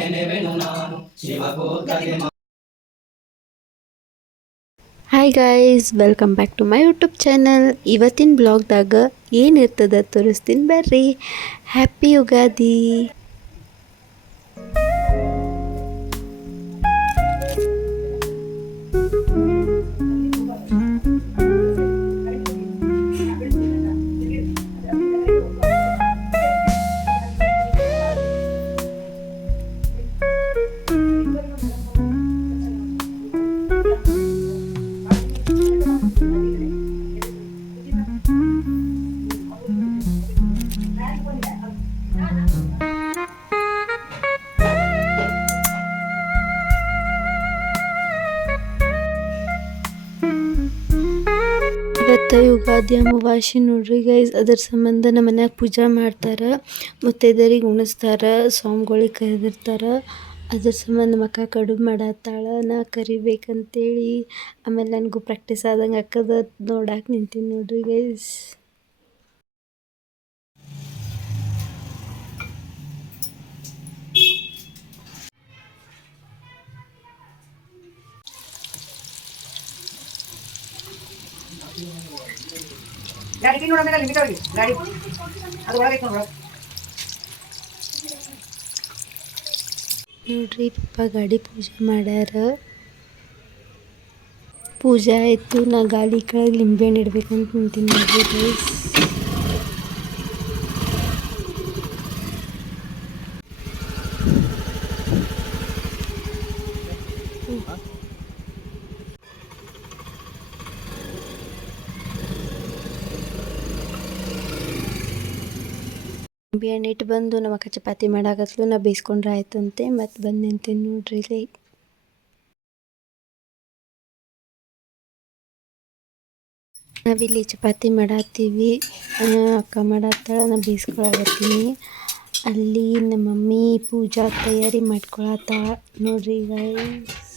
ನೆನೆವೆನು ನಾನು hi guys welcome back to my YouTube channel ಇವತ್ತಿನ ಬ್ಲಾಗ್ದಾಗ ಏನಿರ್ತದ ತೋರಿಸ್ತೀನಿ ಬರ್ರಿ. ಹ್ಯಾಪಿ ಯುಗಾದಿ ಇವತ್ತು ಯುಗಾದಿ ಅಮಾವಾಸ್ಯೆ ನೋಡ್ರಿ ಗೈಸ್ ಅದರ ಸಂಬಂಧ ನಮ್ಮ ಮನ್ಯಾಗ ಪೂಜೆ ಮಾಡ್ತಾರೆ ಮುತ್ತೈದರಿಗೆ ಉಣಿಸ್ತಾರೆ ಸ್ವಾಮಿಗಳಿಗೆ ಕರೆದಿರ್ತಾರೆ. ಅದ್ರ ಸಂಬಂಧ ಮಕ್ಕ ಕಡುಬು ಮಾಡತ್ತಾಳ, ನಾ ಕರಿಬೇಕಂತೇಳಿ ಆಮೇಲೆ ನನಗೂ ಪ್ರಾಕ್ಟೀಸ್ ಆದಂಗೆ ಅಕ್ಕದ ನೋಡಕ್ಕೆ ನಿಂತೀನಿ ನೋಡ್ರಿ ಗೈಸ್ ಗಾಡಿ ತಿನ್ನೋಣ ಮೇಲೆ ಲಿಮಿಟ್ ಅವ್ರಿಗೆ ಗಾಡಿ. ಅದು ಒಳಗೈತೆ ನೋಡ್ರಿ ನೋಡ್ರಿ ಪಪ್ಪ ಗಾಡಿ ಪೂಜೆ ಮಾಡ್ಯಾರ. ಪೂಜೆ ಆಯಿತು, ನಾ ಗಾಡಿ ಕೆಳಗೆ ಲಿಂಬೆಹಣ್ಣು ಇಡ್ಬೇಕಂತ ನಿಂತೀನಿ ನೋಡ್ರಿ ಗೈಸ್ ಲಿಂಬೆಹಣ್ಣು ಇಟ್ಟು ಬಂದು ನಮ್ಮ ಅಕ್ಕ ಚಪಾತಿ ಮಾಡಾಕತ್ಲು, ನಾ ಬೇಯಿಸ್ಕೊಂಡ್ರೆ ಆಯ್ತಂತೆ ಮತ್ತೆ ಬಂದು ನಿಂತೀನಿ ನೋಡ್ರಿ ಇಲ್ಲಿ. ನಾವಿಲ್ಲಿ ಚಪಾತಿ ಮಾಡತ್ತೀವಿ. ಅಕ್ಕ ಮಾಡತ್ತಾಳ, ನಾ ಬೇಯಿಸ್ಕೊಳಕತ್ತೀನಿ. ಅಲ್ಲಿ ನಮ್ಮ ಮಮ್ಮಿ ಪೂಜಾ ತಯಾರಿ ಮಾಡ್ಕೊಳತ್ತಾಳ. ನೋಡ್ರಿ guys.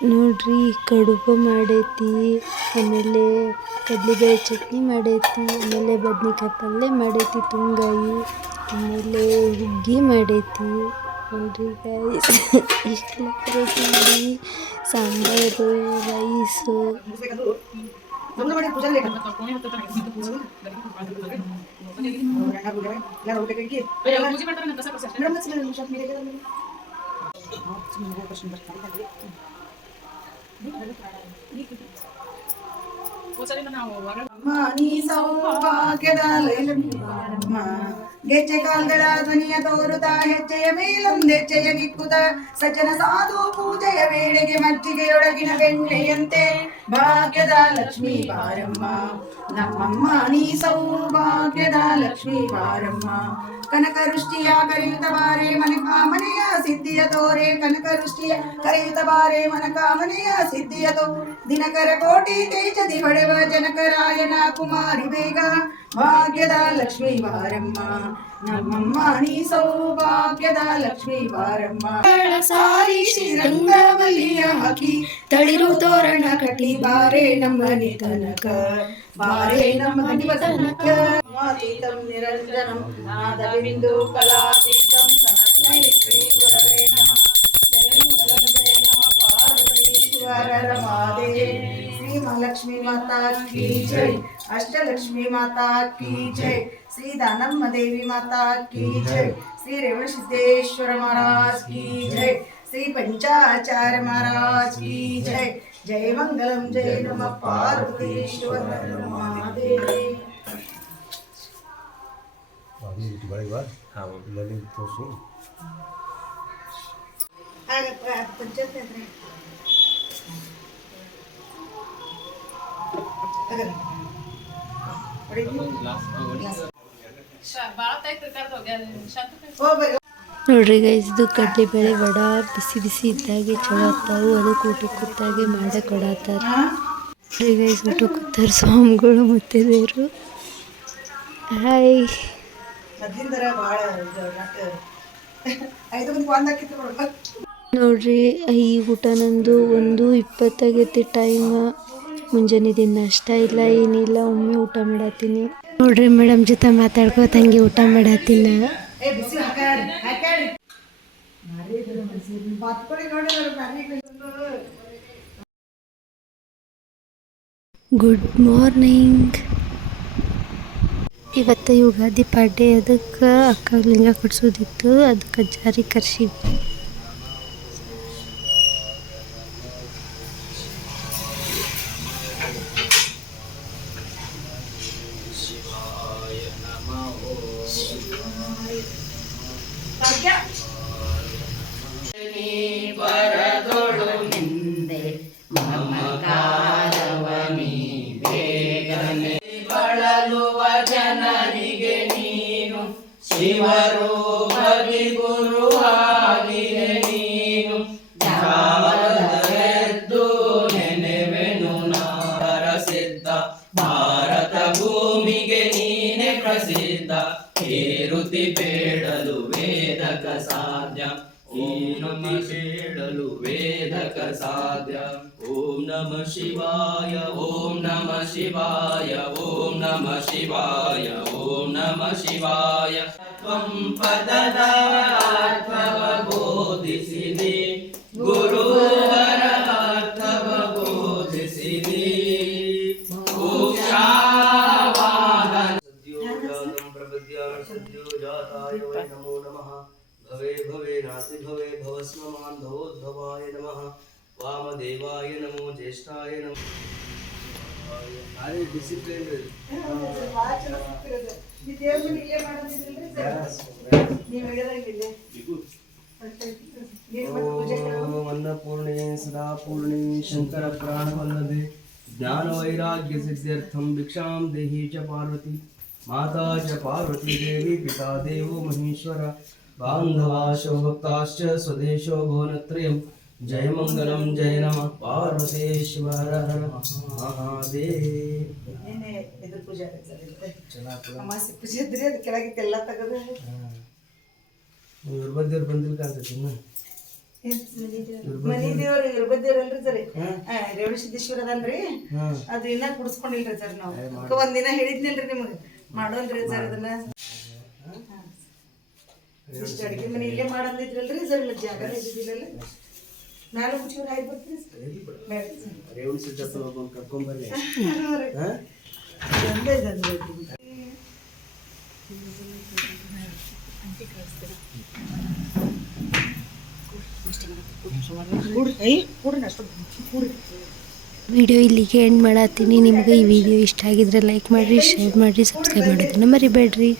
ನೋಡ್ರಿ ಕಡುಬು ಮಾಡೈತಿ ಆಮೇಲೆ ಕಡ್ಲೆಬೇಳೆ ಚಟ್ನಿ ಮಾಡೈತಿ ಆಮೇಲೆ ಬದ್ನಿಕಾಯಿ ಪಲ್ಯ ಮಾಡೈತಿ ತುಂಗಾಯಿ ಆಮೇಲೆ ಹುಗ್ಗಿ ಮಾಡೈತಿ. ನೋಡ್ರಿ ಗಾಯ್ಸ್ ಇಷ್ಟೆಲ್ಲ ವೆರೈಟಿ ಮಾಡಿ sambar rice Bir tarafı aramış. Bir tarafı aramış. ನೀ ಸೌಭಾಗ್ಯದ ಲಕ್ಷ್ಮೀ ಗೆಜ್ಜೆ ಕಾಲ್ಗಳ ಧ್ವನಿಯ ತೋರುತ್ತಾ ಹೆಜ್ಜೆಯ ಮೇಲೊಂದೆಜ್ಜೆಯ ಗಿಕ್ಕುತ ಸಜ್ಜನ ಸಾಧು ಪೂಜೆಯ ವೇಳೆಗೆ ಮಜ್ಜಿಗೆಯೊಳಗಿನ ಬೆಣ್ಣೆಯಂತೆ ಭಾಗ್ಯದ ಲಕ್ಷ್ಮೀ ಬಾರಮ್ಮ ನಮ್ಮಮ್ಮ ನೀ ಸೌಭಾಗ್ಯದ ಲಕ್ಷ್ಮೀ ಬಾರಮ್ಮ ಕನಕ ವೃಷ್ಟಿಯ ಕರೆಯುತ್ತ ಬಾರೆ ಮನಕಾಮನೆಯ ಸಿದ್ಧಿಯ ತೋರೆ ಕನಕ ವೃಷ್ಟಿಯ ಕರೆಯುತ್ತ ಬಾರೆ ಮನಕಾಮನೆಯ ಸಿದ್ಧಿಯ ತೋ ದಿನಕರ ಕೋಟಿ ತೇಜದಿ ಹೊಡೆವ ಜನಕರಾಯಣ ಕುಮಾರಿ ಬೇಗ. ಭಾಗ್ಯದ ಲಕ್ಷ್ಮೀ ವಾರಮ್ಮ ನಮ್ಮಮ್ಮ ನೀ ಸೌಭಾಗ್ಯದ ಲಕ್ಷ್ಮೀ ವಾರಮ್ಮ ಸಾರಿ ಶ್ರೀರಂಗವಲ್ಲಿಯ ಹಾಕಿ ತಳಿರು ತೋರಣ ಕಟ್ಟಿ ಬಾರೆ ನಮ್ಮನೆ ತನಕ ಬಾರೆ ನಮ್ಮನೆ ತನಕ ಅತೀತಂ ನಿರಂಜನಂ ನಾದಬಿಂದು ಕಲಾತೀತಂ ಸಹಸ್ರೈ ಶ್ರೀ श्री महालक्ष्मी माता की जय। अष्टलक्ष्मी माता की जय। श्री दानम्मा देवी माता की जय। श्री रेवण सिद्धेश्वर महाराज की जय श्री पंचाचार्य महाराज की जय जय मंगलम जय नम पार्वतीश्वर महादेव हाँ, ललित तो सुन। पंचायत ನೋಡ್ರಿ ಗೈಸ್ ಇದು ಕಡಲೆಬೇಳೆ ವಡ ಬಿಸಿ ಬಿಸಿ ಇದ್ದಾಗೆ ಚಲೋ ಆಗ್ತಾವು. ಅದಕ್ಕೆ ಕೂತಾಗೆ ಮಾಡಕ್ಕೆ ಕೊಡತ್ತಾರ ನೋಡ್ರಿ ಗೈಸ್ ಊಟ ಕೂತಾರ ಸ್ವಾಮಿಗಳು ಮತ್ತೆ ದೇವರು. ಹಾಯ್ ನೋಡ್ರಿ ಈ ಊಟ ನಂದು ಒಂದು ಇಪ್ಪತ್ತಾಗೈತಿ ಟೈಮ್ ಮುಂಜಾನೆ ದಿನ ಅಷ್ಟ ಇಲ್ಲ, ಏನಿಲ್ಲ, ಒಮ್ಮೆ ಊಟ ಮಾಡತ್ತೀನಿ. ನೋಡ್ರಿ ಮೇಡಮ್ ಜೊತೆ ಮಾತಾಡ್ಕೋತ ಹಂಗೆ ಊಟ ಮಾಡತ್ತೀನಿ. ಗುಡ್ ಮಾರ್ನಿಂಗ್ ಇವತ್ತು ಯುಗಾದಿ ಪಾಡ್ಯ ಅದಕ್ಕೆ ಅಕ್ಕ ಲಿಂಗ ಕಟ್ಸೋದಿತ್ತು ಅದಕ್ಕೆ ಜಾರಿ ಕರ್ಸಿದ್ವಿ. ಬಳಲುವ ಜನರಿಗೆ ನೀನು, ಶಿವರೂಪದಿ ಗುರುವಾಗಿರೆ ನೀನು. ಜಾವದೆದ್ದು ನೆನೆವೆನು ನಾರ ಭಾರತ ಭೂಮಿಗೆ ನೀನೆ ಪ್ರಸಿದ್ಧ. ಏರುತಿ ಬೇಡಲು ವೇದಕ ಸಾಧ್ಯ ಏನುತಿ ಬೇಡಲು ವೇದಕ ಸಾಧ್ಯ. ओम नमः शिवाय, ओम नमः शिवाय, ओम नमः शिवाय, ओम नमः शिवाय। त्वं पददार्थवबोधिसिनि गुरुवरार्थवबोधिसिनि भवे भवे नास्ति भवे भवस्वमान भवोद्भवाय नमः। ವಾಮದೇವಾಯ ನಮೋ ಜ್ಯೇಷ್ಠಾಯ ನಮೋ ಭಾರಿ ಡಿಸಿಪ್ಲಿನ್ ಓಂ ಅನ್ನಪೂರ್ಣೆ ಸದಾ ಪೂರ್ಣೆ. ಶಂಕರ ಪ್ರಾಣವಲ್ಲದೆ ಜ್ಞಾನ ವೈರಾಗ್ಯ ಸಿದ್ಧರ್ಥಂ ಭಿಕ್ಷಾಂ ದೇಹಿ ಚ ಪಾರ್ವತಿ. ಮಾತಾ ಚ ಪಾರ್ವತಿ ದೇವಿ ಪಿತಾ ದೇವೋ ಮಹೇಶ್ವರ. ಬಾಂಧವಾಶ ಭಕ್ತಾಶ್ಚ ಸ್ವದೇಶೋ ಭುವನತ್ರಯಂ. ಜಯ ಮಂಗಲಂ ಜಯ ನಮ ಪಾರ್ವತೇಶ್ವರ ಮಹಾದೇವ್ ಇದ್ರ ಪೂಜೆ ಅಮಾಸಿ ಪೂಜೆ ಇದ್ರಿ ಅದು ಕೆಳಗಿತ್ತು ಎಲ್ಲ ತೆಗೆದು. ಇವ್ರ ಬಂದಿಲ್ಲ ಕಾಣ್ತೈತಿ ಇನ್ನು. ಮನಿ ದೇವ್ರು ಇರ್ಬದ್ದೇವ್ರಲ್ರಿ ಸರ್. ರೇವಣ ಸಿದ್ದೇಶ್ವರ ಅದನ್ರಿ. ಅದು ಇನ್ನ ಕುಡಿಸ್ಕೊಂಡಿಲ್ರಿ ಸರ್ ನಾವು. ಒಂದಿನ ಹೇಳಿದ್ನಲ್ರಿ ನಿಮಗೆ. ಮಾಡೋನ್ರಿ ಸರ್ ಅದನ್ನ. ಇಷ್ಟು ಅಡಿಗೆ ಮನೆ ಇಲ್ಲೇ ಮಾಡಂದಿದ್ರಲ್ರಿ ಸರ್ ಇಲ್ಲ ಜಾಗ ಇದ್ದಿದ್ದಿಲ್ಲಲ್ಲ ನಾನು ಒಂಚೂರು ಹಾಯ್ ಬರ್ತೀನಿ. ರೇವಣ ಸಿದ್ದಪ್ಪ ಕರ್ಕೊಂಬರ್ರಿ ವಿಡಿಯೋ ಇಲ್ಲಿಗೆ ಎಂಡ್ ಮಾಡತ್ತೀನಿ. ನಿಮಗೆ ಈ ವಿಡಿಯೋ ಇಷ್ಟ ಆಗಿದ್ರೆ ಲೈಕ್ ಮಾಡಿರಿ ಶೇರ್ ಮಾಡಿರಿ ಸಬ್ಸ್ಕ್ರೈಬ್ ಮಾಡೋದನ್ನ ಮರಿಬೇಡ್ರಿ.